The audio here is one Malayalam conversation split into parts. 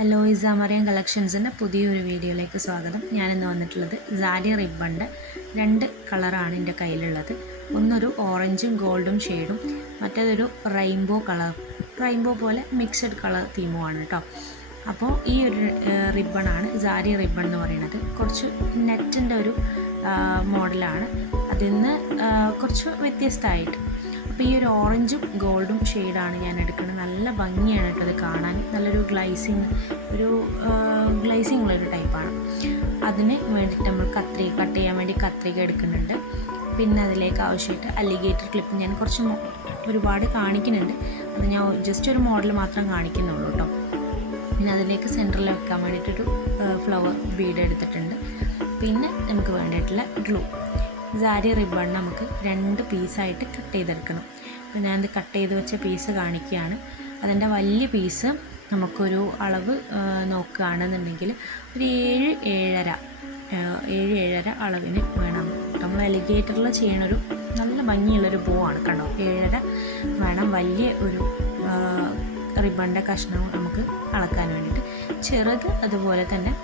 ഹലോ ഇസാമറിയൻ കളക്ഷൻസിന്റെ പുതിയൊരു വീഡിയോയിലേക്ക് സ്വാഗതം. ഞാനിന്ന് വന്നിട്ടുള്ളത് സാരി റിബണിന്റെ രണ്ട് കളറാണ് എന്റെ കയ്യിലുള്ളത്. ഒന്നൊരു ഓറഞ്ചും ഗോൾഡും ഷെയ്ഡും മറ്റേതൊരു റെയിൻബോ കളർ റെയിൻബോ പോലെ മിക്സഡ് കളർ തീമുമാണ് കേട്ടോ അപ്പോൾ ഈ ഒരു റിബണാണ് സാരി റിബൺ എന്ന് പറയുന്നത്. കുറച്ച് നെറ്റിന്റെ ഒരു മോഡലാണ്. അതിൽ നിന്ന് കുറച്ച് വ്യത്യസ്തമായിട്ട് അപ്പോൾ ഈ ഒരു ഓറഞ്ചും ഗോൾഡും ഷെയ്ഡാണ് ഞാൻ എടുക്കുന്നത്. നല്ല ഭംഗിയാണ് കേട്ടോ അത് കാണാൻ. നല്ലൊരു ഗ്ലൈസിങ് ഒരു ഗ്ലൈസിങ് ഉള്ളൊരു ടൈപ്പാണ്. അതിന് വേണ്ടിയിട്ട് നമ്മൾ കത്രിക കട്ട് ചെയ്യാൻ വേണ്ടി കത്രിക എടുക്കുന്നുണ്ട്. പിന്നെ അതിലേക്ക് ആവശ്യമായിട്ട് അലിഗേറ്റർ ക്ലിപ്പ് ഞാൻ കുറച്ച് ഒരുപാട് കാണിക്കുന്നുണ്ട്. അത് ഞാൻ ജസ്റ്റ് ഒരു മോഡൽ മാത്രം കാണിക്കുന്നുള്ളൂ കേട്ടോ. പിന്നെ അതിലേക്ക് സെന്ററിൽ വെക്കാൻ വേണ്ടിയിട്ടൊരു ഫ്ലവർ ബീഡ് എടുത്തിട്ടുണ്ട്. പിന്നെ നമുക്ക് വേണ്ടിയിട്ടുള്ള ഗ്ലൂ സാരി റിബൺ നമുക്ക് രണ്ട് പീസായിട്ട് കട്ട് ചെയ്തെടുക്കണം. അപ്പോൾ ഞാനത് കട്ട് ചെയ്ത് വെച്ച പീസ് കാണിക്കുകയാണ്. അതിന്റെ വലിയ പീസ് നമുക്കൊരു അളവ് നോക്കുകയാണെന്നുണ്ടെങ്കിൽ ഒരു ഏഴ് ഏഴര ഏഴ് ഏഴര അളവിന് വേണം. നമ്മൾ എലിഗേറ്ററിൽ ചെയ്യണൊരു നല്ല ഭംഗിയുള്ളൊരു ബോ ആണ് കണ്ടോ? ഏഴര വേണം വലിയ ഒരു റിബണിന്റെ കഷ്ണം നമുക്ക് അളക്കാൻ വേണ്ടിയിട്ട്. ചെറുത് അതുപോലെ തന്നെ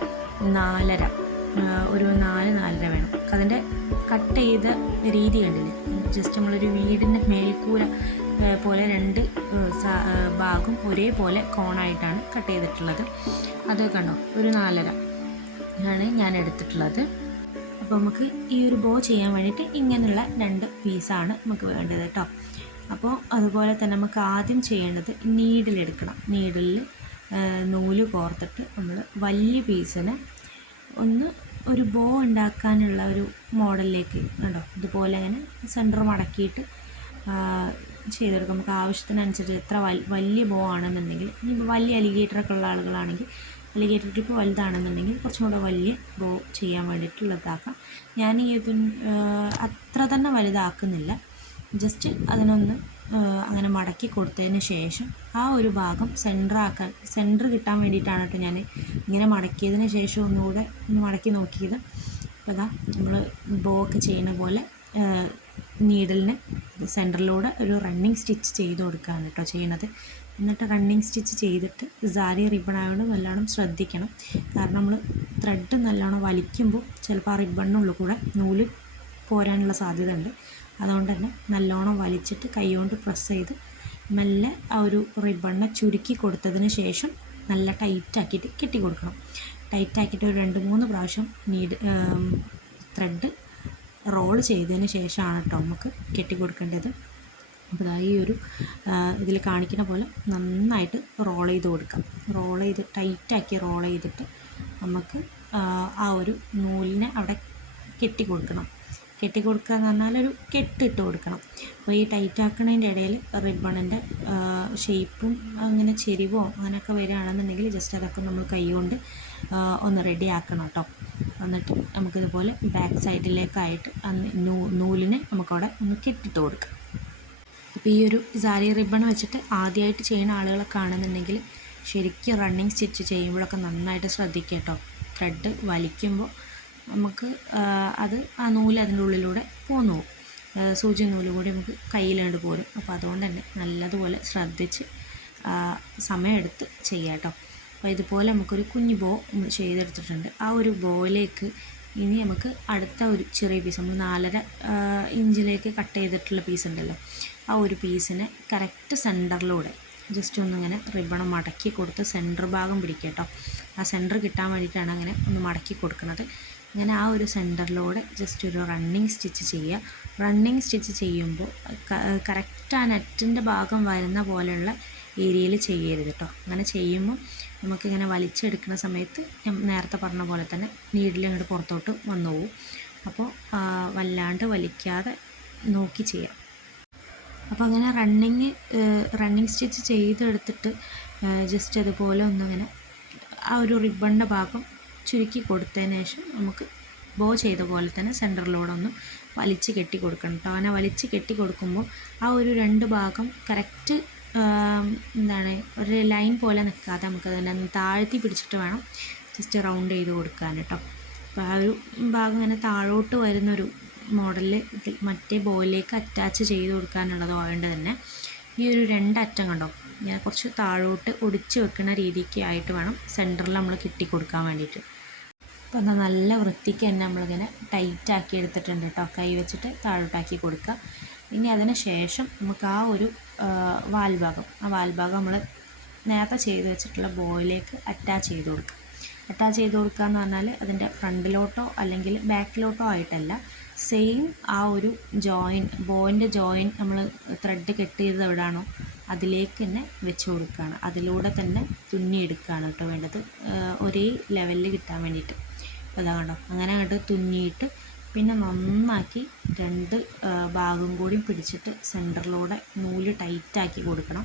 നാലര ഒരു നാല് നാലര വേണം. അതിന്റെ കട്ട് ചെയ്ത രീതി കണ്ടില്ലേ ജസ്റ്റ് നമ്മളൊരു വീടിന്റെ മേൽക്കൂര പോലെ രണ്ട് ഭാഗം ഒരേപോലെ കോണായിട്ടാണ് കട്ട് ചെയ്തിട്ടുള്ളത് അത് കണ്ടോ? ഒരു നാലര ആണ് ഞാൻ എടുത്തിട്ടുള്ളത്. അപ്പോൾ നമുക്ക് ഈ ഒരു ബോ ചെയ്യാൻ വേണ്ടിയിട്ട് ഇങ്ങനെയുള്ള രണ്ട് പീസാണ് നമുക്ക് വേണ്ടത് കേട്ടോ. അപ്പോൾ അതുപോലെ തന്നെ നമുക്ക് ആദ്യം ചെയ്യേണ്ടത് നീഡിലെടുക്കണം നീഡിലിൽ നൂൽ കോർത്തിട്ട് നമ്മൾ വലിയ പീസിനെ ഒന്ന് ഒരു ബോ ഉണ്ടാക്കാനുള്ള ഒരു മോഡലിലേക്ക് കണ്ടോ? ഇതുപോലെ അങ്ങനെ സെന്റർ മടക്കിയിട്ട് ചെയ്തെടുക്കും. നമുക്ക് ആവശ്യത്തിനനുസരിച്ച് എത്ര വലിയ ബോ ആണെന്നുണ്ടെങ്കിൽ ഇനി വലിയ അലിഗേറ്ററൊക്കെ ഉള്ള ആളുകളാണെങ്കിൽ അലിഗേറ്റർ ക്ലിപ്പ് വലുതാണെന്നുണ്ടെങ്കിൽ കുറച്ചും കൂടെ വലിയ ബോ ചെയ്യാൻ വേണ്ടിയിട്ടുള്ളതാക്കാം. ഞാൻ ഈ അത്ര തന്നെ വലുതാക്കുന്നില്ല. ജസ്റ്റ് അതിനൊന്ന് അങ്ങനെ മടക്കി കൊടുത്തതിന് ശേഷം ആ ഒരു ഭാഗം സെന്റർ ആക്കാൻ സെന്റർ കിട്ടാൻ വേണ്ടിയിട്ടാണ് കേട്ടോ ഞാൻ ഇങ്ങനെ മടക്കിയതിന് ശേഷം ഒന്നുകൂടെ ഒന്ന് മടക്കി നോക്കിയത്. അപ്പോൾ അതാ നമ്മൾ ബോക്ക് ചെയ്യുന്ന പോലെ നീഡലിന് സെന്ററിലൂടെ ഒരു റണ്ണിങ് സ്റ്റിച്ച് ചെയ്ത് കൊടുക്കുകയാണ് കേട്ടോ ചെയ്യുന്നത്. എന്നിട്ട് റണ്ണിങ് സ്റ്റിച്ച് ചെയ്തിട്ട് സാരി റിബൺ ആയതുകൊണ്ട് നല്ലോണം ശ്രദ്ധിക്കണം. കാരണം നമ്മൾ ത്രെഡ് നല്ലോണം വലിക്കുമ്പോൾ ചിലപ്പോൾ ആ റിബണിനുള്ളിൽ കൂടെ നൂൽ പോരാനുള്ള സാധ്യത ഉണ്ട് അതുകൊണ്ട് തന്നെ നല്ലോണം വലിച്ചിട്ട് കൈകൊണ്ട് പ്രസ് ചെയ്ത് മെല്ലെ ആ ഒരു റിബണിനെ ചുരുക്കി കൊടുത്തതിന് ശേഷം നല്ല ടൈറ്റാക്കിയിട്ട് കെട്ടി കൊടുക്കണം. ടൈറ്റാക്കിയിട്ട് ഒരു രണ്ട് മൂന്ന് പ്രാവശ്യം നീഡ് ത്രെഡ് റോൾ ചെയ്തതിന് ശേഷമാണ് കേട്ടോ നമുക്ക് കെട്ടി കൊടുക്കേണ്ടത്. അപ്പോൾ ഈ ഒരു ഇതിൽ കാണിക്കുന്ന പോലെ നന്നായിട്ട് റോൾ ചെയ്ത് കൊടുക്കാം. റോൾ ചെയ്ത് ടൈറ്റാക്കി റോൾ ചെയ്തിട്ട് നമുക്ക് ആ, ആ ഒരു നൂലിനെ അവിടെ കെട്ടി കൊടുക്കണം. കെട്ടി കൊടുക്കുക എന്ന് പറഞ്ഞാൽ ഒരു കെട്ടിട്ട് കൊടുക്കണം. അപ്പോൾ ഈ ടൈറ്റ് ആക്കുന്നതിന്റെ ഇടയിൽ റിബണിന്റെ ഷേപ്പും അങ്ങനെ ചെരിവോ അങ്ങനെയൊക്കെ വരികയാണെന്നുണ്ടെങ്കിൽ ജസ്റ്റ് അതൊക്കെ നമ്മൾ കൈകൊണ്ട് ഒന്ന് റെഡി ആക്കണം കേട്ടോ. എന്നിട്ട് നമുക്കിതുപോലെ ബാക്ക് സൈഡിലേക്കായിട്ട് അന്ന് നൂ നൂലിനെ നമുക്കവിടെ ഒന്ന് കെട്ടിട്ട് കൊടുക്കാം. അപ്പോൾ ഈ ഒരു സാരി റിബൺ വെച്ചിട്ട് ആദ്യമായിട്ട് ചെയ്യുന്ന ആളുകളൊക്കെ ആണെന്നുണ്ടെങ്കിൽ ശരിക്കും റണ്ണിങ് സ്റ്റിച്ച് ചെയ്യുമ്പോഴൊക്കെ നന്നായിട്ട് ശ്രദ്ധിക്കുക കേട്ടോ. ത്രെഡ് വലിക്കുമ്പോൾ നമുക്ക് അത് ആ നൂൽ അതിന്റെ ഉള്ളിലൂടെ പോന്നു പോകും. സൂചി നൂൽ കൂടി നമുക്ക് കയ്യിലേണ്ട് പോരും. അപ്പോൾ അതുകൊണ്ട് തന്നെ നല്ലതുപോലെ ശ്രദ്ധിച്ച് സമയമെടുത്ത് ചെയ്യാം കേട്ടോ. അപ്പോൾ ഇതുപോലെ നമുക്കൊരു കുഞ്ഞു ബോ ചെയ്തെടുത്തിട്ടുണ്ട്. ആ ഒരു ബോയിലേക്ക് ഇനി നമുക്ക് അടുത്ത ഒരു ചെറിയ പീസ് നമ്മൾ നാലര ഇഞ്ചിലേക്ക് കട്ട് ചെയ്തിട്ടുള്ള പീസ് ഉണ്ടല്ലോ. ആ ഒരു പീസിനെ കറക്റ്റ് സെന്ററിലൂടെ ജസ്റ്റ് ഒന്നിങ്ങനെ റിബൺ മടക്കി കൊടുത്ത് സെന്റർ ഭാഗം പിടിക്കുക കേട്ടോ. ആ സെന്റർ കിട്ടാൻ വേണ്ടിയിട്ടാണ് അങ്ങനെ ഒന്ന് മടക്കി കൊടുക്കുന്നത്. അങ്ങനെ ആ ഒരു സെന്ററിലൂടെ ജസ്റ്റ് ഒരു റണ്ണിങ് സ്റ്റിച്ച് ചെയ്യുക. റണ്ണിങ് സ്റ്റിച്ച് ചെയ്യുമ്പോൾ കറക്റ്റ് ആ നെറ്റിന്റെ ഭാഗം വരുന്ന പോലെയുള്ള ഏരിയയിൽ ചെയ്യരുത് കേട്ടോ അങ്ങനെ ചെയ്യുമ്പോൾ നമുക്കിങ്ങനെ വലിച്ചെടുക്കുന്ന സമയത്ത് ഞാൻ നേരത്തെ പറഞ്ഞ പോലെ തന്നെ നീഡിൽ അങ്ങോട്ട് പുറത്തോട്ട് വന്നു പോകും അപ്പോൾ വല്ലാണ്ട് വലിക്കാതെ നോക്കി ചെയ്യാം. അപ്പോൾ അങ്ങനെ റണ്ണിങ് റണ്ണിങ് സ്റ്റിച്ച് ചെയ്തെടുത്തിട്ട് ജസ്റ്റ് അതുപോലെ ഒന്നിങ്ങനെ ആ ഒരു റിബണിന്റെ ഭാഗം ചുരുക്കി കൊടുത്തതിന് ശേഷം നമുക്ക് ബോ ചെയ്ത പോലെ തന്നെ സെന്ററിലൂടെ ഒന്ന് വലിച്ച് കെട്ടി കൊടുക്കണം കേട്ടോ അങ്ങനെ വലിച്ച് കെട്ടി കൊടുക്കുമ്പോൾ ആ ഒരു രണ്ട് ഭാഗം കറക്റ്റ് എന്താണ് ഒരു ലൈൻ പോലെ നിൽക്കാതെ നമുക്ക് അതിനെ താഴ്ത്തി പിടിച്ചിട്ട് വേണം ജസ്റ്റ് റൗണ്ട് ചെയ്ത് കൊടുക്കാൻ കേട്ടോ അപ്പോൾ ആ ഒരു ഭാഗം ഇങ്ങനെ താഴോട്ട് വരുന്നൊരു മോഡലിൽ മറ്റേ ബോയിലേക്ക് അറ്റാച്ച് ചെയ്ത് കൊടുക്കാനുള്ളത് വേണ്ടത് തന്നെ ഈ ഒരു രണ്ടറ്റം കണ്ടോ ഞാൻ കുറച്ച് താഴോട്ട് ഒടിച്ച് വെക്കുന്ന രീതിക്ക് ആയിട്ട് വേണം സെന്ററിൽ നമ്മൾ കെട്ടി കൊടുക്കാൻ വേണ്ടിയിട്ട്. അപ്പോൾ എന്നാൽ നല്ല വൃത്തിക്ക് തന്നെ നമ്മളിങ്ങനെ ടൈറ്റാക്കി എടുത്തിട്ടുണ്ട് കേട്ടോ കൈ വെച്ചിട്ട് താഴോട്ടാക്കി കൊടുക്കുക ഇനി അതിന് ശേഷം നമുക്ക് ആ ഒരു വാൽഭാഗം ആ വാൽഭാഗം നമ്മൾ നേരത്തെ ചെയ്ത് വെച്ചിട്ടുള്ള ബോയിലേക്ക് അറ്റാച്ച് ചെയ്ത് കൊടുക്കുക അറ്റാച്ച് ചെയ്ത് കൊടുക്കുക എന്ന് പറഞ്ഞാൽ അതിന്റെ ഫ്രണ്ടിലോട്ടോ അല്ലെങ്കിൽ ബാക്കിലോട്ടോ ആയിട്ടല്ല സെയിം ആ ഒരു ജോയിൻ ബോയിന്റെ ജോയിൻ നമ്മൾ ത്രെഡ് കെട്ട് ചെയ്തത് എവിടെയാണോ അതിലേക്ക് തന്നെ വെച്ച് കൊടുക്കുകയാണ് അതിലൂടെ തന്നെ തുന്നിയെടുക്കുകയാണ് കേട്ടോ വേണ്ടത്. ഒരേ ലെവലിൽ കിട്ടാൻ വേണ്ടിയിട്ട്. അതാ കണ്ടോ. അങ്ങനെ അങ്ങോട്ട് തുന്നിയിട്ട് പിന്നെ നന്നാക്കി രണ്ട് ഭാഗം കൂടി പിടിച്ചിട്ട് സെന്ററിലൂടെ നൂൽ ടൈറ്റാക്കി കൊടുക്കണം.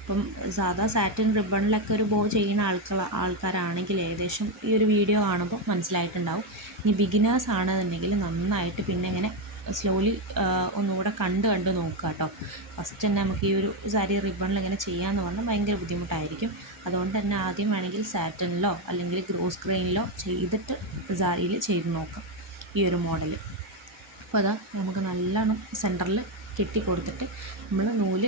ഇപ്പം സാധാ സാറ്റിൻ റിബണിലൊക്കെ ഒരു ബോ ചെയ്യുന്ന ആൾക്കാർ ആൾക്കാരാണെങ്കിൽ ഏകദേശം ഈ ഒരു വീഡിയോ കാണുമ്പോൾ മനസ്സിലായിട്ടുണ്ടാവും. ഇനി ബിഗിനേഴ്സ് ആണെന്നുണ്ടെങ്കിൽ നന്നായിട്ട് പിന്നെ ഇങ്ങനെ സ്ലോലി ഒന്നുകൂടെ കണ്ട് കണ്ട് നോക്കുക കേട്ടോ. ഫസ്റ്റ് തന്നെ നമുക്ക് ഈ ഒരു സാരി റിബണിൽ ഇങ്ങനെ ചെയ്യാമെന്ന് പറഞ്ഞാൽ ഭയങ്കര ബുദ്ധിമുട്ടായിരിക്കും. അതുകൊണ്ട് തന്നെ ആദ്യം വേണമെങ്കിൽ സാറ്റനിലോ അല്ലെങ്കിൽ ഗ്രോസ് ഗ്രെയിനിലോ ചെയ്തിട്ട് സാരിയിൽ ചെയ്ത് നോക്കാം ഈ ഒരു മോഡൽ അപ്പോൾ അതാ നമുക്ക് നല്ലോണം സെന്ററിൽ കെട്ടി കൊടുത്തിട്ട് നമ്മൾ നൂൽ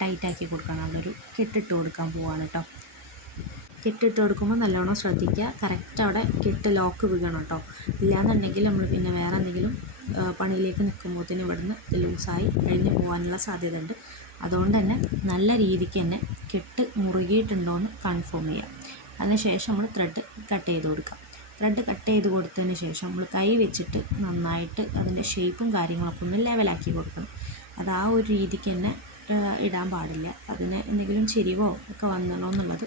ടൈറ്റാക്കി കൊടുക്കണം. അവിടെ ഒരു കെട്ടിട്ട് കൊടുക്കാൻ പോവാണ് കേട്ടോ. കെട്ടിട്ട് കൊടുക്കുമ്പോൾ നല്ലോണം ശ്രദ്ധിക്കുക. കറക്റ്റ് അവിടെ കെട്ട് ലോക്ക് വീഴണം കേട്ടോ. ഇല്ലാന്നുണ്ടെങ്കിൽ നമ്മൾ പിന്നെ വേറെ എന്തെങ്കിലും പണിയിലേക്ക് നിൽക്കുമ്പോഴത്തേന് ഇവിടുന്ന് ലൂസായി കഴിഞ്ഞ് പോകാനുള്ള സാധ്യത ഉണ്ട് അതുകൊണ്ട് തന്നെ നല്ല രീതിക്ക് തന്നെ കെട്ട് മുറുകിയിട്ടുണ്ടോ എന്ന് കൺഫേം ചെയ്യാം അതിനുശേഷം നമ്മൾ ത്രെഡ് കട്ട് ചെയ്ത് കൊടുക്കാം. ത്രെഡ് കട്ട് ചെയ്ത് കൊടുത്തതിന് ശേഷം നമ്മൾ കൈ വെച്ചിട്ട് നന്നായിട്ട് അതിന്റെ ഷേപ്പും കാര്യങ്ങളൊക്കെ ഒന്ന് ലെവലാക്കി കൊടുക്കണം. അത് ആ ഒരു രീതിക്ക് തന്നെ ഇടാൻ പാടില്ല. അതിന് എന്തെങ്കിലും ചെരിവോ ഒക്കെ വന്നണോ എന്നുള്ളത്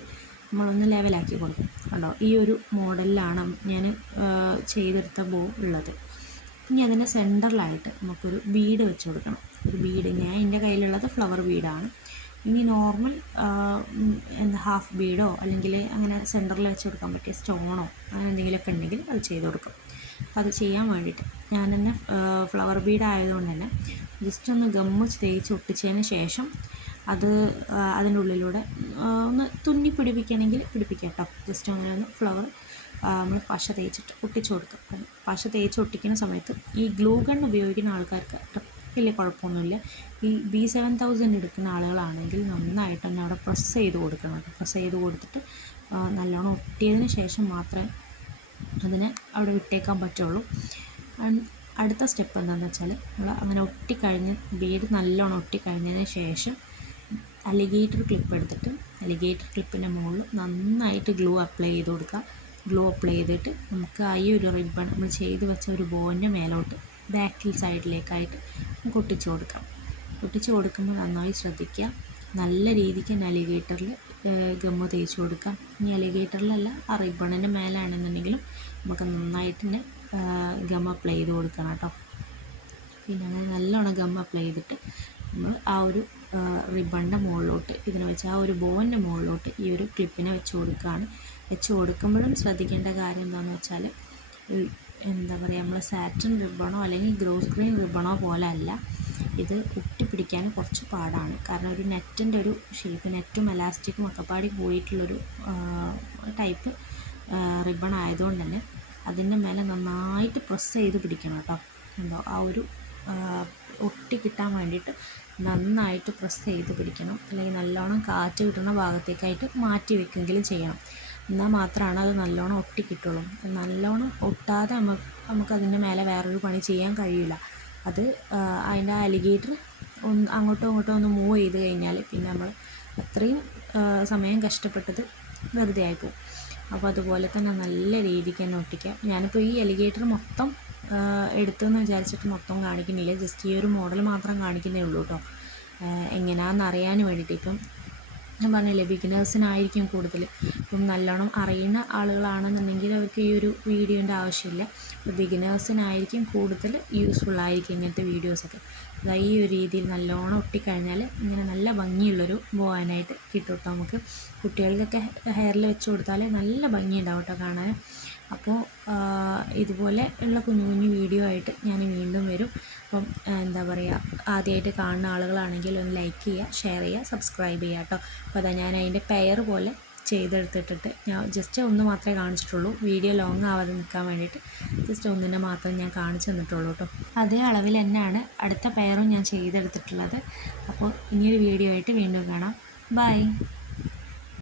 നമ്മളൊന്ന് ലെവലാക്കി കൊടുക്കും കണ്ടോ? ഈ ഒരു മോഡലിലാണ് ഞാൻ ചെയ്തെടുത്ത ബോ ഉള്ളത്. ഇനി അതിന്റെ സെന്ററിലായിട്ട് നമുക്കൊരു ബീഡ് വെച്ച് കൊടുക്കണം. ഒരു ബീഡ് ഞാൻ എന്റെ കയ്യിലുള്ളത് ഫ്ലവർ ബീഡാണ് ഇനി നോർമൽ എന്താ ഹാഫ് ബീഡോ അല്ലെങ്കിൽ അങ്ങനെ സെന്ററിൽ വെച്ച് കൊടുക്കാൻ പറ്റിയ സ്റ്റോണോ അങ്ങനെ എന്തെങ്കിലുമൊക്കെ ഉണ്ടെങ്കിൽ അത് ചെയ്ത് കൊടുക്കും. അപ്പോൾ അത് ചെയ്യാൻ വേണ്ടിയിട്ട് ഞാൻ തന്നെ ഫ്ലവർ ബീഡ് ആയതുകൊണ്ട് തന്നെ ജസ്റ്റ് ഒന്ന് ഗമ്മ് തേച്ച് ഒട്ടിച്ചതിന് ശേഷം അത് അതിന്റെ ഉള്ളിലൂടെ ഒന്ന് തുന്നി പിടിപ്പിക്കണമെങ്കിൽ പിടിപ്പിക്കാം കേട്ടോ. ജസ്റ്റ് അങ്ങനെ ഒന്ന് ഫ്ലവർ നമ്മൾ പശ തേച്ചിട്ട് ഒട്ടിച്ചു കൊടുക്കുക പശ തേച്ച് ഒട്ടിക്കുന്ന സമയത്ത് ഈ ഗ്ലൂ ഗൺ ഉപയോഗിക്കുന്ന ആൾക്കാർക്ക് വലിയ കുഴപ്പമൊന്നുമില്ല. ഈ ബി സെവൻ തൗസൻഡ് എടുക്കുന്ന ആളുകളാണെങ്കിൽ നന്നായിട്ട് തന്നെ അവിടെ പ്രസ് ചെയ്ത് കൊടുക്കണം പ്രസ് ചെയ്ത് കൊടുത്തിട്ട് നല്ലോണം ഒട്ടിയതിന് ശേഷം മാത്രമേ അതിനെ അവിടെ വിട്ടേക്കാൻ പറ്റുള്ളൂ. അടുത്ത സ്റ്റെപ്പ് എന്താണെന്ന് വെച്ചാൽ നമ്മൾ അങ്ങനെ ഒട്ടിക്കഴിഞ്ഞ് ബീഡ് നല്ലോണം ഒട്ടിക്കഴിഞ്ഞതിന് ശേഷം അലിഗേറ്റർ ക്ലിപ്പ് എടുത്തിട്ട് അലിഗേറ്റർ ക്ലിപ്പിന്റെ മുകളിൽ നന്നായിട്ട് ഗ്ലൂ അപ്ലൈ ചെയ്ത് കൊടുക്കുക. ഗ്ലൂ അപ്ലൈ ചെയ്തിട്ട് നമുക്ക് ഈ ഒരു റിബൺ നമ്മൾ ചെയ്ത് വെച്ച ഒരു ബോന്റെ മേലോട്ട് ബാക്കിൽ സൈഡിലേക്കായിട്ട് നമുക്ക് ഒട്ടിച്ച് കൊടുക്കാം. ഒട്ടിച്ച് കൊടുക്കുമ്പോൾ നന്നായി ശ്രദ്ധിക്കുക. നല്ല രീതിക്ക് തന്നെ അലിഗേറ്ററിൽ ഗമ്മ തേച്ച് കൊടുക്കാം. ഇനി അലിഗേറ്ററിലല്ല ആ റിബണിന്റെ മേലാണെന്നുണ്ടെങ്കിലും നമുക്ക് നന്നായിട്ട് തന്നെ ഗം അപ്ലൈ ചെയ്ത് കൊടുക്കണം കേട്ടോ. പിന്നെ അങ്ങനെ നല്ലോണം ഗം അപ്ലൈ ചെയ്തിട്ട് നമ്മൾ ആ ഒരു റിബണിന്റെ മുകളിലോട്ട് ഇതിനെ വെച്ച് ആ ഒരു ബോന്റെ മുകളിലോട്ട് ഈ ഒരു ക്ലിപ്പിനെ വെച്ച് കൊടുക്കുകയാണ്. വെച്ച് കൊടുക്കുമ്പോഴും ശ്രദ്ധിക്കേണ്ട കാര്യം എന്താണെന്ന് വെച്ചാൽ എന്താ പറയുക നമ്മൾ സാറ്റൻ റിബണോ അല്ലെങ്കിൽ ഗ്രോസ് ഗ്രീൻ റിബണോ പോലെ അല്ല ഇത് ഒട്ടിപ്പിടിക്കാൻ കുറച്ച് പാടാണ്. കാരണം ഒരു നെറ്റിന്റെ ഒരു ഷേപ്പ് നെറ്റും എലാസ്റ്റിക്കും ഒക്കെ പാടി പോയിട്ടുള്ളൊരു ടൈപ്പ് റിബൺ ആയതുകൊണ്ട് തന്നെ അതിന്റെ മേലെ നന്നായിട്ട് പ്രസ് ചെയ്ത് പിടിക്കണം കേട്ടോ. എന്തോ ആ ഒരു ഒട്ടി കിട്ടാൻ വേണ്ടിയിട്ട് നന്നായിട്ട് പ്രസ് ചെയ്ത് പിടിക്കണം. അല്ലെങ്കിൽ നല്ലോണം കാറ്റ് കിട്ടുന്ന ഭാഗത്തേക്കായിട്ട് മാറ്റി വെക്കുമെങ്കിലും ചെയ്യണം. എന്നാൽ മാത്രമാണ് അത് നല്ലോണം ഒട്ടി കിട്ടുള്ളൂ നല്ലോണം ഒട്ടാതെ നമുക്ക് നമുക്കതിന്റെ മേലെ വേറൊരു പണി ചെയ്യാൻ കഴിയില്ല. അത് അതിന്റെ അലിഗേറ്റർ ഒന്ന് അങ്ങോട്ടോ ഇങ്ങോട്ടോ ഒന്ന് മൂവ് ചെയ്ത് കഴിഞ്ഞാൽ പിന്നെ നമ്മൾ അത്രയും സമയം കഷ്ടപ്പെട്ടത് വെറുതെ ആയിപ്പോവും. അപ്പോൾ അതുപോലെ തന്നെ നല്ല രീതിക്ക് തന്നെ ഒട്ടിക്കാം. ഞാനിപ്പോൾ ഈ അലിഗേറ്റർ മൊത്തം എടുത്തെന്ന് വിചാരിച്ചിട്ട് മൊത്തം കാണിക്കുന്നില്ല. ജസ്റ്റ് ഈ ഒരു മോഡൽ മാത്രം കാണിക്കുന്നേ ഉള്ളൂ കേട്ടോ. എങ്ങനെയാണെന്ന് അറിയാൻ വേണ്ടിയിട്ട് ഇപ്പം ഞാൻ പറഞ്ഞില്ലേ ബിഗിനേഴ്സിനായിരിക്കും കൂടുതൽ ഇപ്പം നല്ലോണം അറിയുന്ന ആളുകളാണെന്നുണ്ടെങ്കിൽ അവർക്ക് ഈ ഒരു വീഡിയോന്റെ ആവശ്യമില്ല. അപ്പോൾ ബിഗിനേഴ്സിനായിരിക്കും കൂടുതൽ യൂസ്ഫുൾ ആയിരിക്കും ഇങ്ങനത്തെ വീഡിയോസൊക്കെ. അതായത് ഈ ഒരു രീതിയിൽ നല്ലോണം ഒട്ടിക്കഴിഞ്ഞാൽ ഇങ്ങനെ നല്ല ഭംഗിയുള്ളൊരു പോകാനായിട്ട് കിട്ടും കേട്ടോ നമുക്ക്. കുട്ടികൾക്കൊക്കെ ഹെയറിൽ വെച്ച് കൊടുത്താൽ നല്ല ഭംഗിയുണ്ടാവും കേട്ടോ കാണാൻ. അപ്പോൾ ഇതുപോലെ ഉള്ള കുഞ്ഞു കുഞ്ഞു വീഡിയോ ആയിട്ട് ഞാൻ വീണ്ടും വരും. അപ്പം എന്താ പറയുക ആദ്യമായിട്ട് കാണുന്ന ആളുകളാണെങ്കിൽ ഒന്ന് ലൈക്ക് ചെയ്യുക ഷെയർ ചെയ്യുക സബ്സ്ക്രൈബ് ചെയ്യുക കേട്ടോ അപ്പോൾ അതാ ഞാൻ അതിന്റെ പെയർ പോലെ ചെയ്തെടുത്തിട്ടിട്ട് ഞാൻ ജസ്റ്റ് ഒന്ന് മാത്രമേ കാണിച്ചിട്ടുള്ളൂ. വീഡിയോ ലോങ് ആവാതെ നിൽക്കാൻ വേണ്ടിയിട്ട് ജസ്റ്റ് ഒന്നിനെ മാത്രം ഞാൻ കാണിച്ചു തന്നിട്ടുള്ളൂ കേട്ടോ അതേ അളവിൽ തന്നെയാണ് അടുത്ത പെയറും ഞാൻ ചെയ്തെടുത്തിട്ടുള്ളത്. അപ്പോൾ ഇനിയൊരു വീഡിയോ ആയിട്ട് വീണ്ടും കാണാം. ബൈ